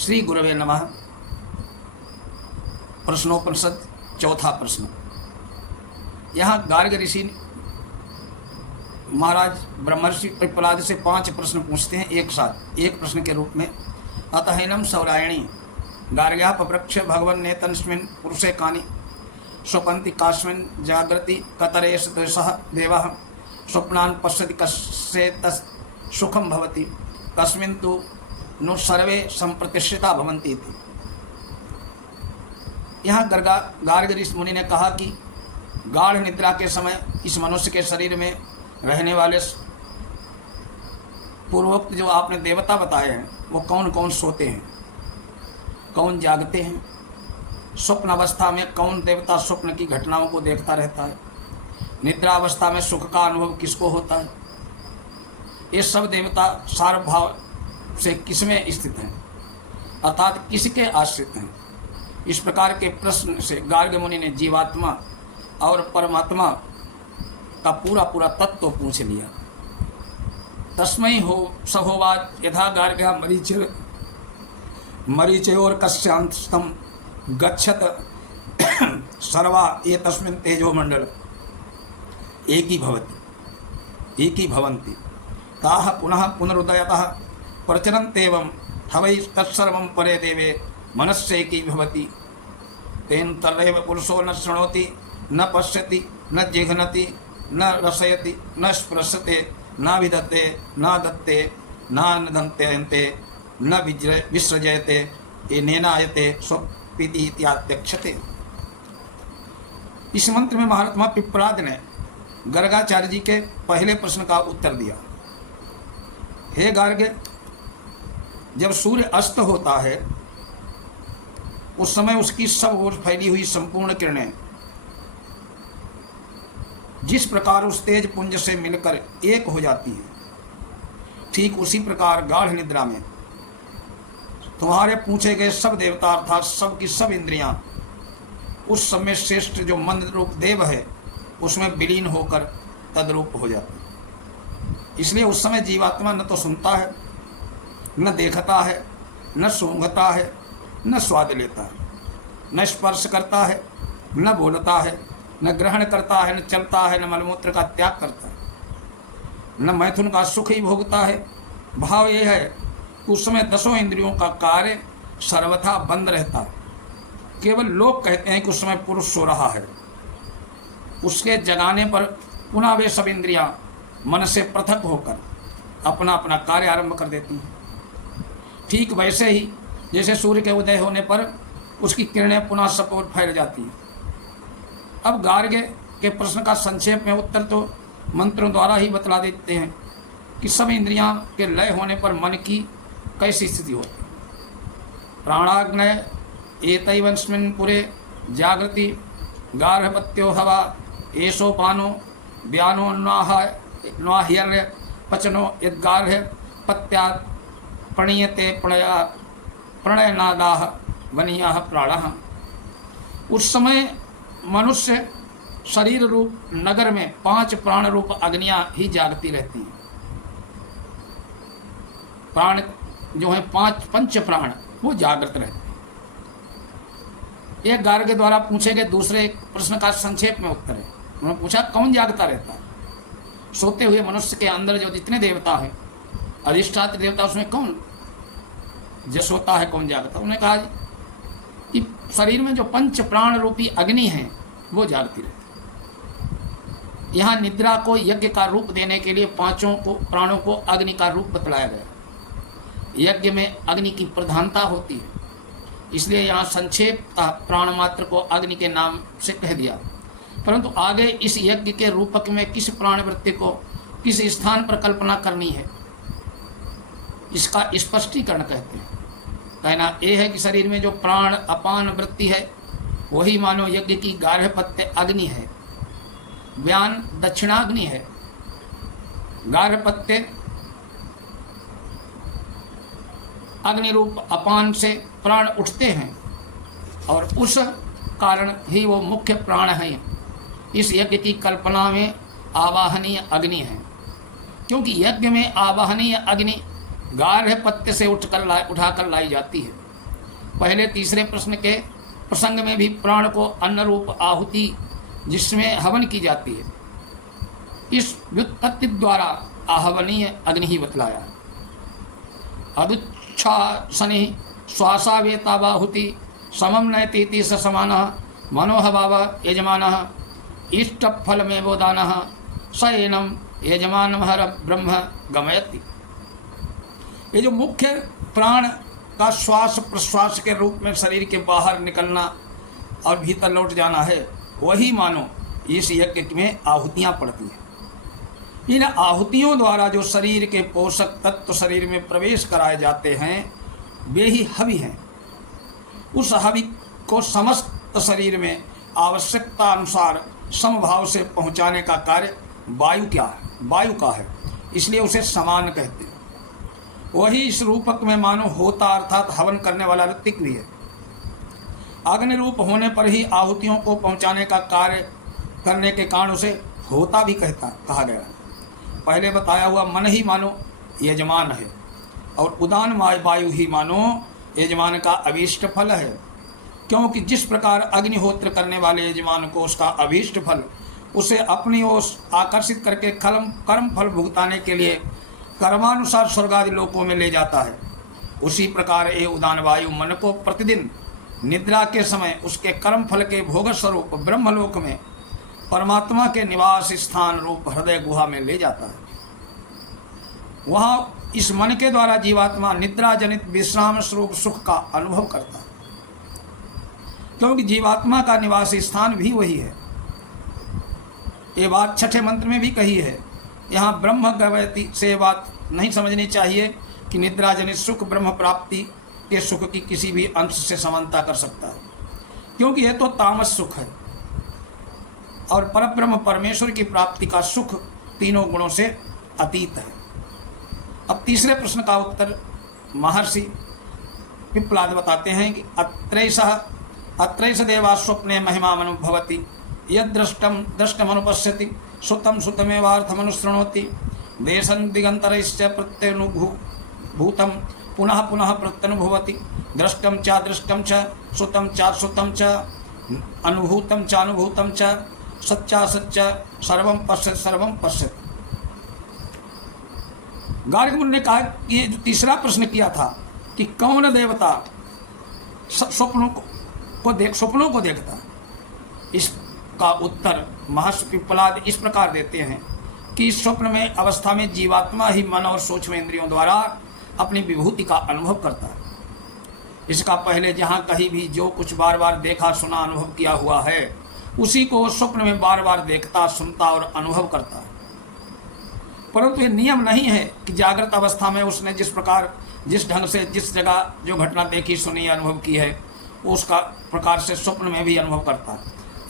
श्री गुरवे नमः। प्रश्नोपनिषद चौथा प्रश्न। यहाँ गार्ग ऋषि महाराज ब्रह्मर्षि पिप्पलाद से 5 प्रश्न पूछते हैं एक साथ, एक प्रश्न के रूप में। अतहैनम सौरायणी गार्ग्या पप्रक्ष भगवन् नेतन्स्मिन् पुरुषे कानि स्वपन्ति कास्मिन् जागृति कतरेश द्वेषः देवः स्वप्नान् पश्यति कस्य तस् सुखं भवति कस्मिन् तु नु सर्वे संप्रतिष्ठिता भवन्ति इति। यहाँ गार्ग ऋषि मुनि ने कहा कि गाढ़ निद्रा के समय इस मनुष्य के शरीर में रहने वाले पूर्वोक्त जो आपने देवता बताए हैं वो कौन कौन सोते हैं, कौन जागते हैं, स्वप्न अवस्था में कौन देवता स्वप्न की घटनाओं को देखता रहता है, निद्रा अवस्था में सुख का अनुभव किसको होता है, ये सब देवता सार्वभाव से किसमें स्थित हैं, अर्थात किसके आश्रित हैं। इस प्रकार के प्रश्न से गार्ग मुनि ने जीवात्मा और परमात्मा का पूरा पूरा तत्व पूछ लिया। तस्मै हो सहोवाच यथा गार्ग्या मरीचयोर कस्यांतम गच्छत सर्वा ये तस्मिन् तेजो मंडल एकी भवन्ति ताः पुनः पुनरुदयतः प्रचरन्त्येवं हवै तत्सर्वं परे देवे मनस्येकी भवति तेन तदैव पुरुषो न शृणोति न पश्यति न जिघ्नति न रसयति न स्पृशते न विदते न दत्ते न निधन्ते न विसृजयते येनेनायते स्वपीति इत्याद्यक्षते। इस मंत्र में महात्मा पिप्पलाद ने गर्गाचार्य जी के पहले प्रश्न का उत्तर दिया। हे गार्ग, जब सूर्य अस्त होता है उस समय उसकी सब ओर फैली हुई संपूर्ण किरणें जिस प्रकार उस तेज पुंज से मिलकर एक हो जाती है, ठीक उसी प्रकार गाढ़ निद्रा में तुम्हारे पूछे गए सब देवता अर्थात सब की सब इंद्रियां उस समय श्रेष्ठ जो मंद रूप देव है उसमें विलीन होकर तद्रूप हो जाती है। इसलिए उस समय जीवात्मा न तो सुनता है, न देखता है, न सूंघता है, न स्वाद लेता है, न स्पर्श करता है, न बोलता है, न ग्रहण करता है, न चलता है, न मलमूत्र का त्याग करता है, न मैथुन का सुख ही भोगता है। भाव यह है कि उस समय 10 इंद्रियों का कार्य सर्वथा बंद रहता है। केवल लोग कहते हैं कि उस समय पुरुष सो रहा है, उसके जगाने पर पुनः वे सब इंद्रियां मन से पृथक होकर अपना अपना कार्य आरंभ कर देती हैं। ठीक वैसे ही जैसे सूर्य के उदय होने पर उसकी किरणें पुनः सब ओर फैल जाती हैं। अब गार्ग के प्रश्न का संक्षेप में उत्तर तो मंत्रों द्वारा ही बतला देते हैं कि सब इंद्रियां के लय होने पर मन की कैसी स्थिति होती है। प्राणाग्नय एतैवस्मिन् पुरे जागृति गार्हपत्यो हवा एषोपानो व्यानो नाह्यर्य पचनो यद्गार्ह पत्यात् प्रणीयते प्रणयनादाः वनीयाः प्राणः। उस समय मनुष्य शरीर रूप नगर में 5 प्राण रूप अग्नियां ही जागती रहती हैं। प्राण जो है 5 पंच प्राण वो जागृत रहते हैं। यह गार्ग के द्वारा पूछे गए दूसरे प्रश्न का संक्षेप में उत्तर है। उन्होंने पूछा कौन जागता रहता है। सोते हुए मनुष्य के अंदर जो जितने देवता हैं, अधिष्ठात्र देवता, उसमें कौन जो सोता है, कौन जागता। उन्होंने कहा कि शरीर में जो 5 प्राण रूपी अग्नि है वो जागती रहती है। यहाँ निद्रा को यज्ञ का रूप देने के लिए 5 प्राणों को अग्नि का रूप बतलाया गया। यज्ञ में अग्नि की प्रधानता होती है, इसलिए यहाँ संक्षेप प्राण मात्र को अग्नि के नाम से कह दिया। परंतु आगे इस यज्ञ के रूपक में किस प्राण वृत्ति को किस स्थान पर कल्पना करनी है, इसका स्पष्टीकरण कहते हैं। कहना यह है कि शरीर में जो प्राण अपान वृत्ति है वही मानो यज्ञ की गार्हपत्य अग्नि है, व्यान दक्षिणाग्नि है। गार्हपत्य अग्नि रूप अपान से प्राण उठते हैं और उस कारण ही वो मुख्य प्राण है। इस यज्ञ की कल्पना में आवाहनीय अग्नि है, क्योंकि यज्ञ में आवाहनीय अग्नि गार्हपत्य से उठाकर लाई जाती है। पहले तीसरे प्रश्न के प्रसंग में भी प्राण को अन्न रूप आहुति जिसमें हवन की जाती है, इस व्युत्पत्ति द्वारा आहवनीय अग्नि ही बतलाया। अदुच्छासनि श्वासावेताबाहुति समम नयतीति स समानः मनोहभाव यजमानः इष्टफल में बोदानः स एनम यजमानमहर ब्रह्म गमयति। ये जो मुख्य प्राण का श्वास प्रश्वास के रूप में शरीर के बाहर निकलना और भीतर लौट जाना है, वही मानो इस यज्ञ में आहुतियाँ पड़ती हैं। इन आहुतियों द्वारा जो शरीर के पोषक तत्व शरीर में प्रवेश कराए जाते हैं, वे ही हवि हैं। उस हवि को समस्त शरीर में आवश्यकता अनुसार समभाव से पहुंचाने का कार्य वायु का है, इसलिए उसे समान कहते हैं। वही इस रूपक में मानो होता अर्थात हवन करने वाला ऋतिक भी है। अग्नि रूप होने पर ही आहुतियों को पहुंचाने का कार्य करने के कारण उसे होता भी कहा गया। पहले बताया हुआ मन ही मानो यजमान है और उदान वायु ही मानो यजमान का अभीष्ट फल है, क्योंकि जिस प्रकार अग्निहोत्र करने वाले यजमान को उसका अभीष्ट फल उसे अपनी ओर आकर्षित करके कर्म फल भुगताने के लिए कर्मानुसार स्वर्ग आदि लोकों में ले जाता है, उसी प्रकार ये उदान वायु मन को प्रतिदिन निद्रा के समय उसके कर्म फल के भोग स्वरूप ब्रह्मलोक में परमात्मा के निवास स्थान रूप हृदय गुहा में ले जाता है। वहाँ इस मन के द्वारा जीवात्मा निद्रा जनित विश्राम स्वरूप सुख का अनुभव करता है, क्योंकि जीवात्मा का निवास स्थान भी वही है। ये बात छठे मंत्र में भी कही है। यहाँ ब्रह्म गवयति से बात नहीं समझनी चाहिए कि निद्रा जनित सुख ब्रह्म प्राप्ति के सुख की किसी भी अंश से समानता कर सकता है, क्योंकि यह तो तामस सुख है और परब्रह्म परमेश्वर की प्राप्ति का सुख तीनों गुणों से अतीत है। अब तीसरे प्रश्न का उत्तर महर्षि पिप्पलाद बताते हैं कि अत्रैष देवा स्वप्ने महिमामनुभवति दृष्टमनुपश्यति श्रुतं श्रुतमेवार्थमनुशृणोति देशं दिगंतरैश्च प्रत्यनुभूतं पुनः पुनः प्रत्यनुभवति दृष्टं च श्रुतं च अनुभूतं च सच्चा सर्वं पश्यति। गार्ग मुनि ने कहा कि ये जो तीसरा प्रश्न किया था कि कौन देवता स्वप्नों को देखता, इसका उत्तर महर्षि पिप्पलाद इस प्रकार देते हैं कि इस स्वप्न में अवस्था में जीवात्मा ही मन और सूक्ष्म इंद्रियों द्वारा अपनी विभूति का अनुभव करता है। इसका पहले जहाँ कहीं भी जो कुछ बार बार देखा सुना अनुभव किया हुआ है, उसी को स्वप्न में बार बार देखता सुनता और अनुभव करता है। परंतु ये नियम नहीं है कि जागृत अवस्था में उसने जिस ढंग से जिस जगह जो घटना देखी सुनी अनुभव की है, उसका प्रकार से स्वप्न में भी अनुभव करता है।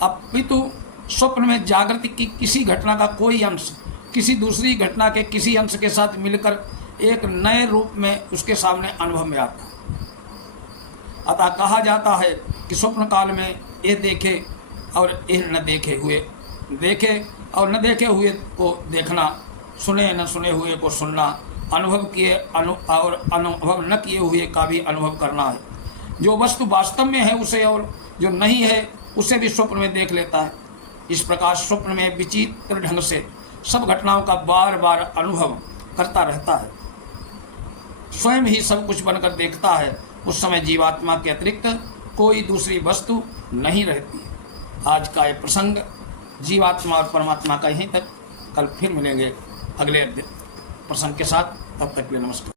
अपितु स्वप्न में जागृति की किसी घटना का कोई अंश किसी दूसरी घटना के किसी अंश के साथ मिलकर एक नए रूप में उसके सामने अनुभव में आता है। अतः कहा जाता है कि स्वप्न काल में ये देखे और ये न देखे हुए को देखना, सुने न सुने हुए को सुनना, अनुभव किए और अनुभव न किए हुए का भी अनुभव करना है। जो वस्तु वास्तव में है उसे और जो नहीं है उसे भी स्वप्न में देख लेता है। इस प्रकार स्वप्न में विचित्र ढंग से सब घटनाओं का बार बार अनुभव करता रहता है, स्वयं ही सब कुछ बनकर देखता है। उस समय जीवात्मा के अतिरिक्त कोई दूसरी वस्तु नहीं रहती। आज का ये प्रसंग जीवात्मा और परमात्मा का यहीं तक। कल फिर मिलेंगे अगले प्रसंग के साथ। तब तक के लिए नमस्कार।